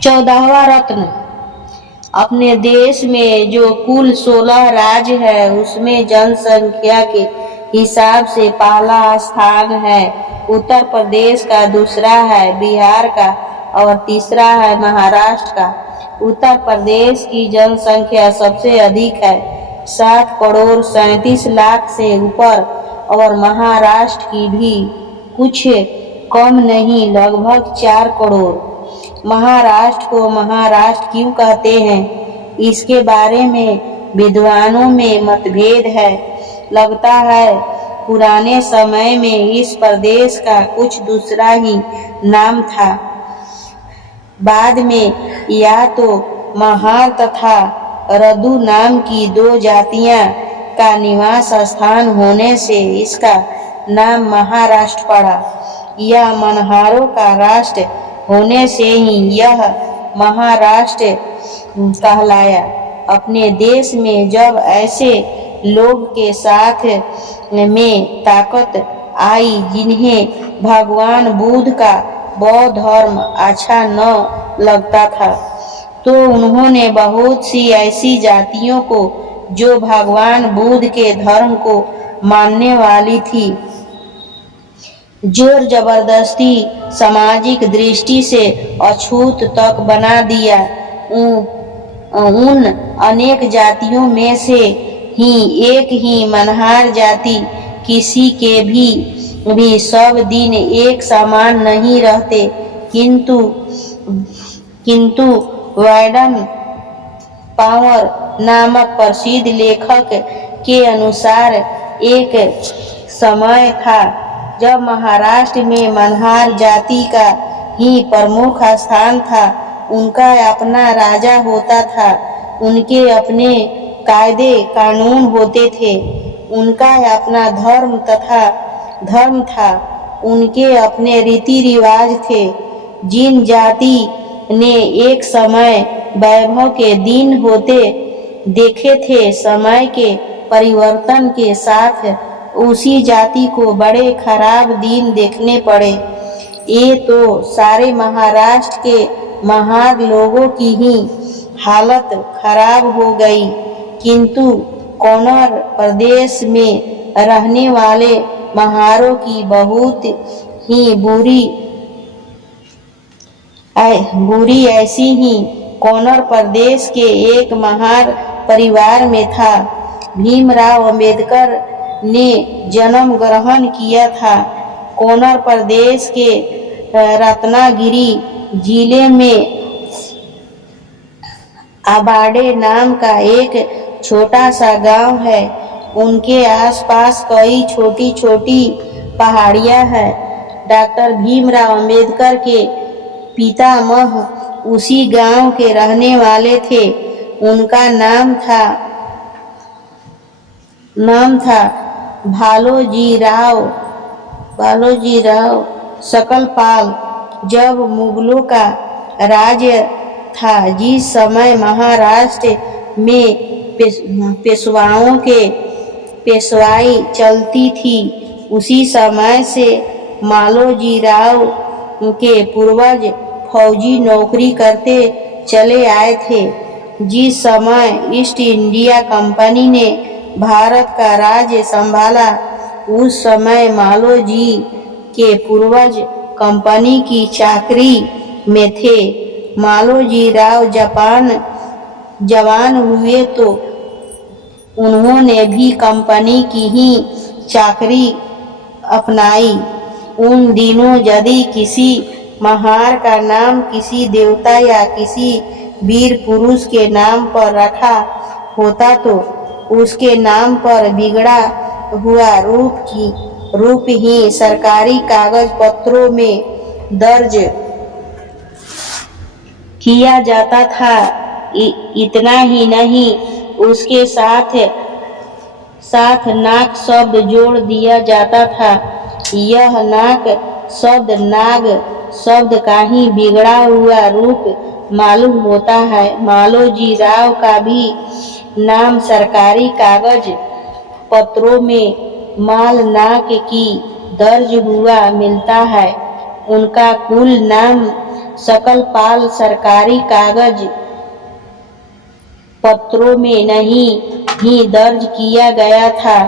14वां रत्न। अपने देश में जो कुल 16 राज्य है उसमें जनसंख्या के हिसाब से पहला स्थान है उत्तर प्रदेश का, दूसरा है बिहार का और तीसरा है महाराष्ट्र का। उत्तर प्रदेश की जनसंख्या सबसे अधिक है, 7,37,00,000 से ऊपर, और महाराष्ट्र की भी कुछ कम नहीं, लगभग 4 करोड़। महाराष्ट्र को महाराष्ट्र क्यों कहते हैं, इसके बारे में विद्वानों में मतभेद है। लगता है पुराने समय में इस प्रदेश का कुछ दूसरा ही नाम था। बाद में या तो महार तथा रदु नाम की 2 जातियां का निवास स्थान होने से इसका नाम महाराष्ट्र पड़ा, या मनहारों का राष्ट्र होने से ही यह महाराष्ट्र कहलाया। अपने देश में जब ऐसे लोग के साथ में ताकत आई जिन्हें भगवान बुद्ध का बौद्ध धर्म अच्छा न लगता था, तो उन्होंने बहुत सी ऐसी जातियों को जो भगवान बुद्ध के धर्म को मानने वाली थी, जोर जबरदस्ती सामाजिक दृष्टि से अछूत तक बना दिया। उन अनेक जातियों में से ही एक ही मनहार जाति, किसी के भी सब दिन एक समान नहीं रहते, किंतु वैडन पावर नामक प्रसिद्ध लेखक के अनुसार एक समय था जब महाराष्ट्र में मनहार जाति का ही प्रमुख स्थान था। उनका अपना राजा होता था, उनके अपने कायदे कानून होते थे, उनका अपना धर्म था, उनके अपने रीति रिवाज थे। जिन जाति ने एक समय वैभव के दिन होते देखे थे, समय के परिवर्तन के साथ उसी जाति को बड़े खराब दिन देखने पड़े। ये तो सारे महाराष्ट्र के महार लोगों की ही हालत खराब हो गई, किंतु कन्नौज प्रदेश में रहने वाले महारों की बहुत ही बुरी ऐसी ही कन्नौज प्रदेश के एक महार परिवार में था। भीमराव अंबेडकर ने जन्म ग्रहण किया था। कन्नौज प्रदेश के रत्नागिरी जिले में आबाडे नाम का एक छोटा सा गांव है। उनके आसपास कई छोटी छोटी पहाड़ियां हैं। डॉक्टर भीमराव अंबेडकर के पितामह उसी गांव के रहने वाले थे। उनका नाम था भालोजी राव सकलपाल। जब मुगलों का राज्य था, जिस समय महाराष्ट्र में पेशवाओं के पेशवाई चलती थी, उसी समय से मालोजी राव के पूर्वज फौजी नौकरी करते चले आए थे। जिस समय ईस्ट इंडिया कंपनी ने भारत का राज्य संभाला, उस समय मालोजी के पूर्वज कंपनी की चाकरी में थे। मालोजी राव जवान हुए तो उन्होंने भी कंपनी की ही चाकरी अपनाई। उन दिनों यदि किसी महार का नाम किसी देवता या किसी वीर पुरुष के नाम पर रखा होता तो उसके नाम पर बिगड़ा हुआ रूप ही सरकारी कागज पत्रों में दर्ज किया जाता था। इतना ही नहीं, उसके साथ नाक शब्द जोड़ दिया जाता था। यह नाक शब्द नाग शब्द का ही बिगड़ा हुआ रूप मालूम होता है। मालोजी राव का भी नाम सरकारी कागज पत्रों में माल नाक की दर्ज हुआ मिलता है। उनका कुल नाम सकलपाल सरकारी कागज पत्रों में नहीं ही दर्ज किया गया था।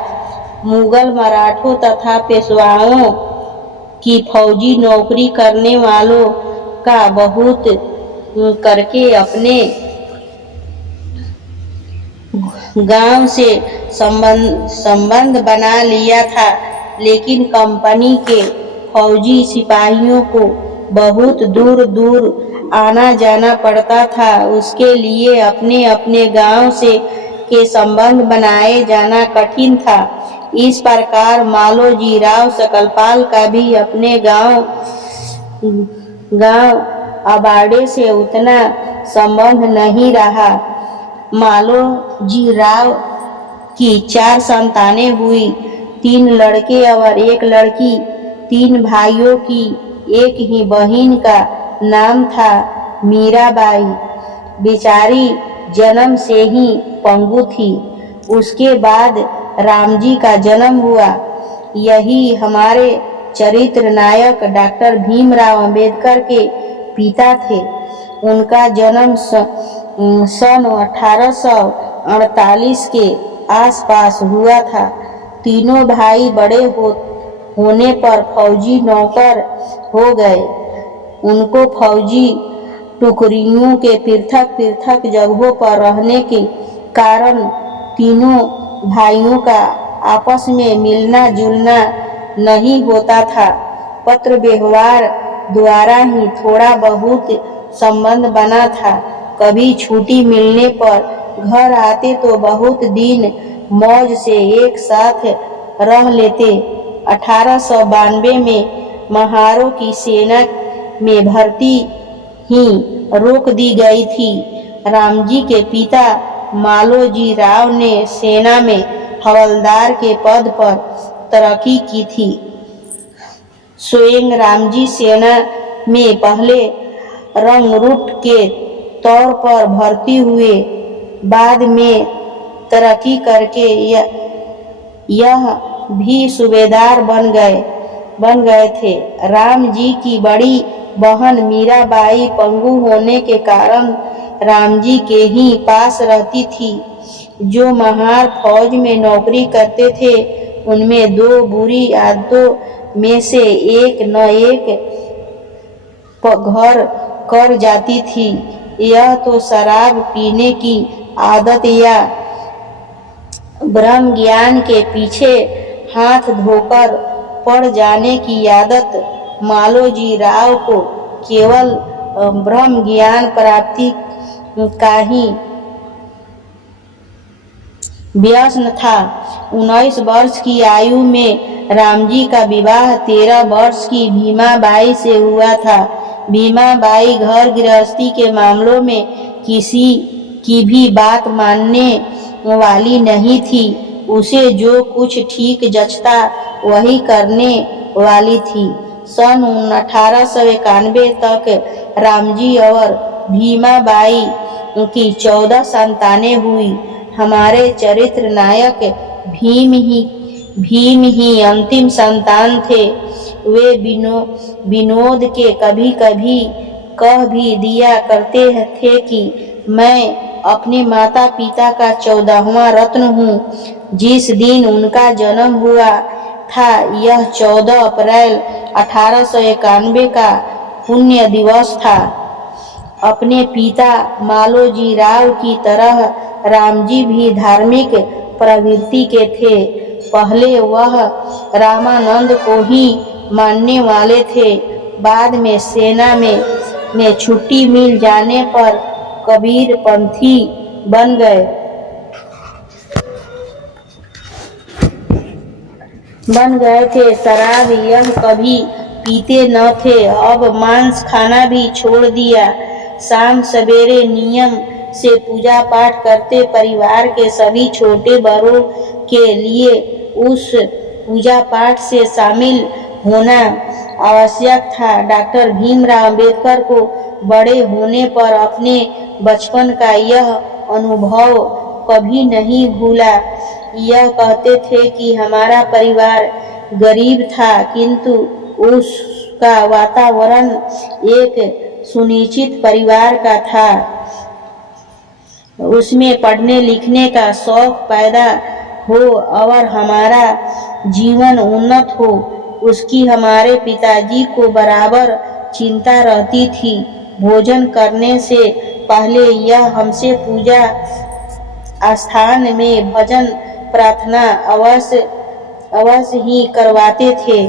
मुगल मराठों तथा पेशवाओं की फौजी नौकरी करने वालों का बहुत करके अपने गांव से संबंध बना लिया था, लेकिन कंपनी के फौजी सिपाहियों को बहुत दूर दूर आना जाना पड़ता था। उसके लिए अपने अपने गांव से के संबंध बनाए जाना कठिन था। इस प्रकार मालोजी राव सकलपाल का भी अपने गांव अबाड़े से उतना संबंध नहीं रहा। मालोजी राव की 4 संतानें हुई, 3 लड़के और 1 लड़की। 3 भाइयों की एक ही बहन का नाम था मीराबाई। बेचारी जन्म से ही पंगु थी। उसके बाद रामजी का जन्म हुआ। यही हमारे चरित्र नायक डॉक्टर भीमराव अंबेडकर के पिता थे। उनका जन्म सन 1848 के आसपास हुआ था। तीनों भाई बड़े होने पर फौजी नौकर हो गए। उनको फौजी टुकड़ियों के पृथक पृथक जगहों पर रहने के कारण तीनों भाइयों का आपस में मिलना जुलना नहीं होता था। पत्र व्यवहार द्वारा ही थोड़ा बहुत संबंध बना था। कभी छुट्टी मिलने पर घर आते तो बहुत दिन मौज से एक साथ रह लेते। 1892 में महारों की सेना में भर्ती ही रोक दी गई थी। रामजी के पिता मालोजी राव ने सेना में हवलदार के पद पर तरक्की की थी। स्वयं रामजी सेना में पहले रंगरूट के तौर पर भर्ती हुए, बाद में तरक्की करके यह भी सूबेदार बन गए थे। राम जी की बड़ी बहन मीराबाई पंगु होने के कारण रामजी के ही पास रहती थी। जो महार फौज में नौकरी करते थे उनमें 2 बुरी आदतों में से एक न एक घर कर जाती थी। यह तो शराब पीने की आदत या ब्रह्म ज्ञान के पीछे हाथ धोकर पड़ जाने की आदत। मालोजी राव को केवल ब्रह्म ज्ञान प्राप्ति का ही व्यसन था। 19 वर्ष की आयु में रामजी का विवाह 13 वर्ष की भीमाबाई से हुआ था। भीमाबाई घर गृहस्थी के मामलों में किसी की भी बात मानने वाली नहीं थी। उसे जो कुछ ठीक जचता वही करने वाली थी। सन 1891 तक रामजी और भीमाबाई की 14 संतानें हुई। हमारे चरित्र नायक भीम ही अंतिम संतान थे। वे विनोद के कभी कभी कह भी दिया करते थे कि मैं अपने माता पिता का 14वां रत्न हूँ। जिस दिन उनका जन्म हुआ था यह 14 अप्रैल 1891 का पुण्य दिवस था। अपने पिता मालोजी राव की तरह रामजी भी धार्मिक प्रवृत्ति के थे। पहले वह रामानंद को ही मानने वाले थे। बाद में सेना में छुट्टी मिल जाने पर कबीर पंथी बन गए थे। शराब यह कभी पीते न थे। अब मांस खाना भी छोड़ दिया। शाम सवेरे नियम से पूजा पाठ करते। परिवार के सभी छोटे बड़ों के लिए उस पूजा पाठ से शामिल होना आवश्यक था। डॉक्टर भीमराव अंबेडकर को बड़े होने पर अपने बचपन का यह अनुभव कभी नहीं भूला। यह कहते थे कि हमारा परिवार गरीब था किंतु उसका वातावरण एक सुनिश्चित परिवार का था। उसमें पढ़ने लिखने का शौक पैदा हो और हमारा जीवन उन्नत हो, उसकी हमारे पिताजी को बराबर चिंता रहती थी। भोजन करने से पहले यह हमसे पूजा स्थान में भजन प्रार्थना अवश्य ही करवाते थे।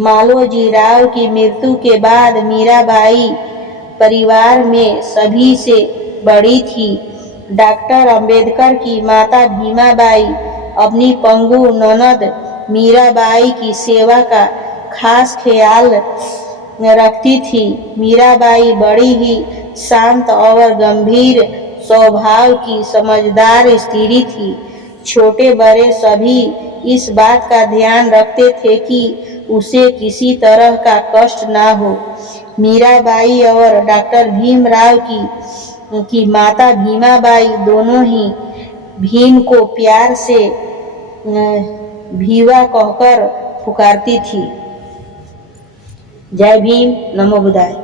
मालोजी राव की मृत्यु के बाद मीराबाई परिवार में सभी से बड़ी थी। डॉक्टर अंबेडकर की माता भीमाबाई अपनी पंगु ननद मीराबाई की सेवा का खास ख्याल रखती थी। मीराबाई बड़ी ही शांत और गंभीर स्वभाव की समझदार स्त्री थी। छोटे बड़े सभी इस बात का ध्यान रखते थे कि उसे किसी तरह का कष्ट ना हो। मीराबाई और डॉक्टर भीमराव की माता भीमाबाई दोनों ही भीम को प्यार से भीवा कहकर पुकारती थी। जय भीम, नमो बुद्धाय।